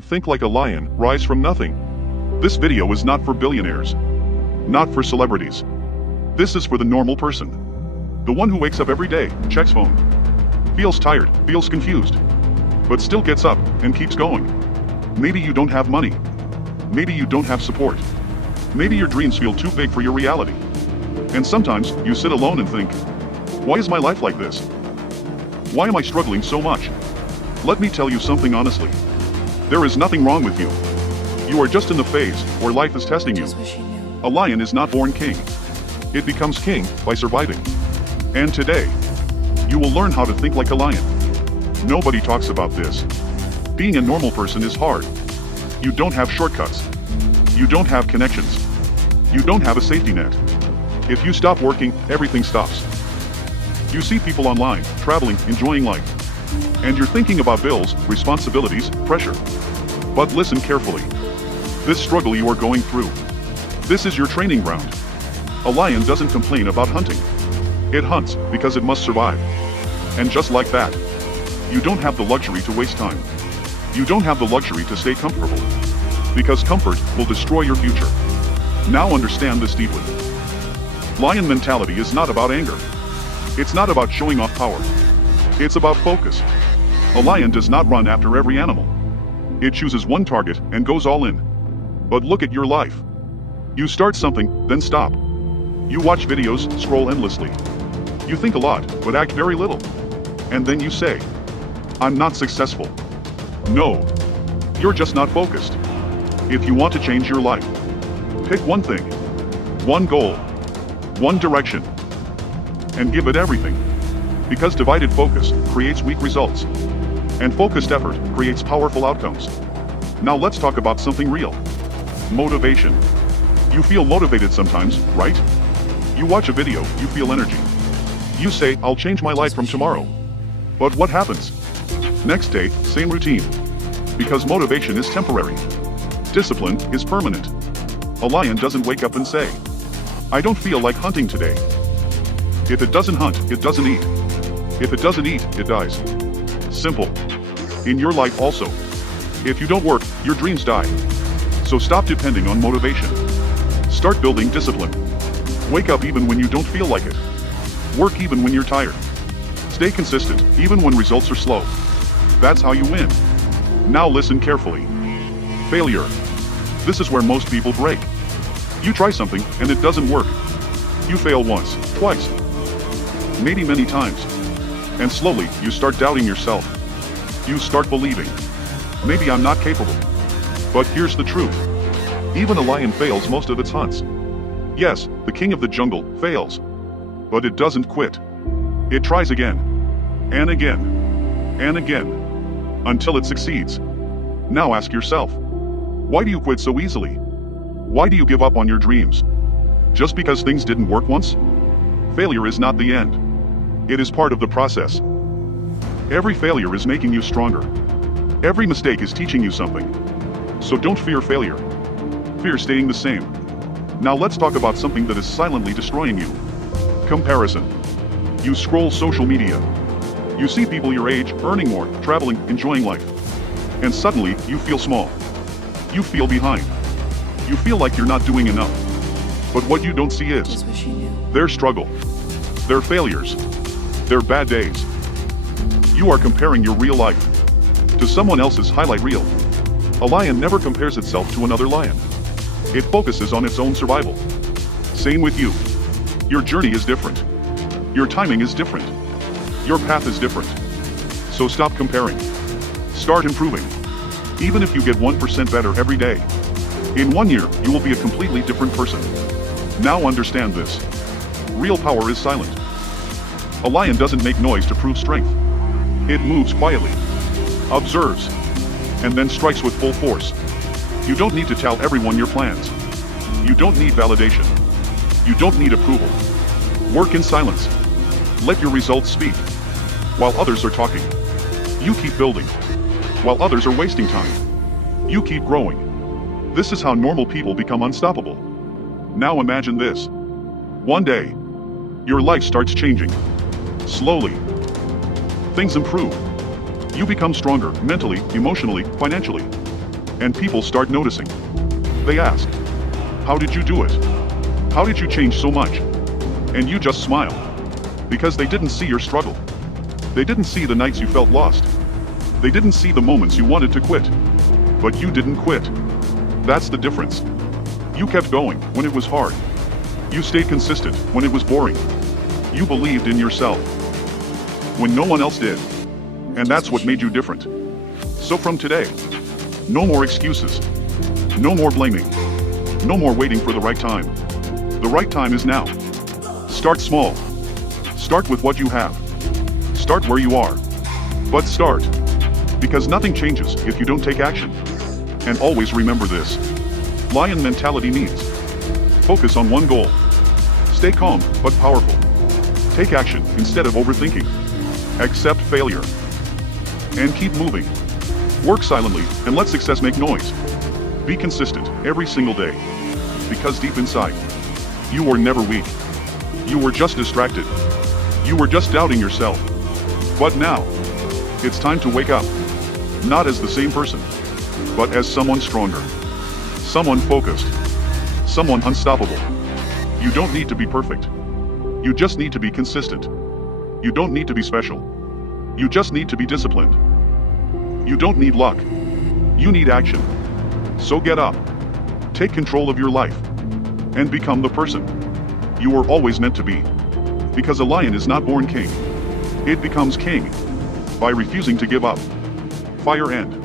Think like a lion, rise from nothing. This video is not for billionaires. Not for celebrities. This is for the normal person. The one who wakes up every day, checks phone. Feels tired, feels confused. But still gets up and keeps going. Maybe you don't have money. Maybe you don't have support. Maybe your dreams feel too big for your reality. And sometimes you sit alone and think, why is my life like this? Why am I struggling so much? Let me tell you something honestly. There is nothing wrong with you. You are just in the phase where life is testing you. A lion is not born king. It becomes king by surviving. And today, you will learn how to think like a lion. Nobody talks about this. Being a normal person is hard. You don't have shortcuts. You don't have connections. You don't have a safety net. If you stop working, everything stops. You see people online, traveling, enjoying life. And you're thinking about bills, responsibilities, pressure. But listen carefully. This struggle you are going through. This is your training ground. A lion doesn't complain about hunting. It hunts because it must survive. And just like that, you don't have the luxury to waste time. You don't have the luxury to stay comfortable. Because comfort will destroy your future. Now understand this deeply. Lion mentality is not about anger. It's not about showing off power. It's about focus. A lion does not run after every animal. It chooses one target and goes all in. But look at your life. You start something, then stop. You watch videos, scroll endlessly. You think a lot, but act very little. And then you say, I'm not successful. No. You're just not focused. If you want to change your life, pick one thing, one goal, one direction, and give it everything. Because divided focus creates weak results. And focused effort creates powerful outcomes. Now let's talk about something real. Motivation. You feel motivated sometimes, right? You watch a video, you feel energy. You say, I'll change my life from tomorrow. But what happens? Next day, same routine. Because motivation is temporary. Discipline is permanent. A lion doesn't wake up and say, I don't feel like hunting today. If it doesn't hunt, it doesn't eat. If it doesn't eat, it dies. Simple. In your life also. If you don't work, your dreams die. So stop depending on motivation. Start building discipline. Wake up even when you don't feel like it. Work even when you're tired. Stay consistent, even when results are slow. That's how you win. Now listen carefully. Failure. This is where most people break. You try something, and it doesn't work. You fail once, twice, maybe many times. And slowly, you start doubting yourself. You start believing, maybe I'm not capable. But here's the truth. Even a lion fails most of its hunts. Yes, the king of the jungle fails. But it doesn't quit. It tries again. And again. And again. Until it succeeds. Now ask yourself, why do you quit so easily? Why do you give up on your dreams? Just because things didn't work once? Failure is not the end. It is part of the process. Every failure is making you stronger. Every mistake is teaching you something. So don't fear failure. Fear staying the same. Now let's talk about something that is silently destroying you. Comparison. You scroll social media. You see people your age, earning more, traveling, enjoying life. And suddenly, you feel small. You feel behind. You feel like you're not doing enough. But what you don't see is their struggle, their failures, their bad days. You are comparing your real life to someone else's highlight reel. A lion never compares itself to another lion. It focuses on its own survival. Same with you. Your journey is different. Your timing is different. Your path is different. So stop comparing. Start improving. Even if you get 1% better every day, in 1 year, you will be a completely different person. Now understand this. Real power is silent. A lion doesn't make noise to prove strength. It moves quietly, observes, and then strikes with full force. You don't need to tell everyone your plans. You don't need validation. You don't need approval. Work in silence. Let your results speak. While others are talking, you keep building. While others are wasting time, you keep growing. This is how normal people become unstoppable. Now imagine this. One day, your life starts changing. Slowly. Things improve. You become stronger mentally, emotionally, financially. And people start noticing. They ask, how did you do it? How did you change so much? And you just smile. Because they didn't see your struggle. They didn't see the nights you felt lost. They didn't see the moments you wanted to quit. But you didn't quit. That's the difference. You kept going when it was hard. You stayed consistent when it was boring. You believed in yourself when no one else did. And that's what made you different. So from today, no more excuses. No more blaming. No more waiting for the right time. The right time is now. Start small. Start with what you have. Start where you are. But start. Because nothing changes if you don't take action. And always remember this. Lion mentality means focus on one goal. Stay calm, but powerful. Take action instead of overthinking. Accept failure. And keep moving. Work silently and let success make noise. Be consistent every single day. Because deep inside, you were never weak. You were just distracted. You were just doubting yourself. But now, it's time to wake up. Not as the same person, but as someone stronger. Someone focused. Someone unstoppable. You don't need to be perfect. You just need to be consistent. You don't need to be special. You just need to be disciplined. You don't need luck. You need action. So get up. Take control of your life. And become the person you were always meant to be. Because a lion is not born king. It becomes king by refusing to give up. Fire end.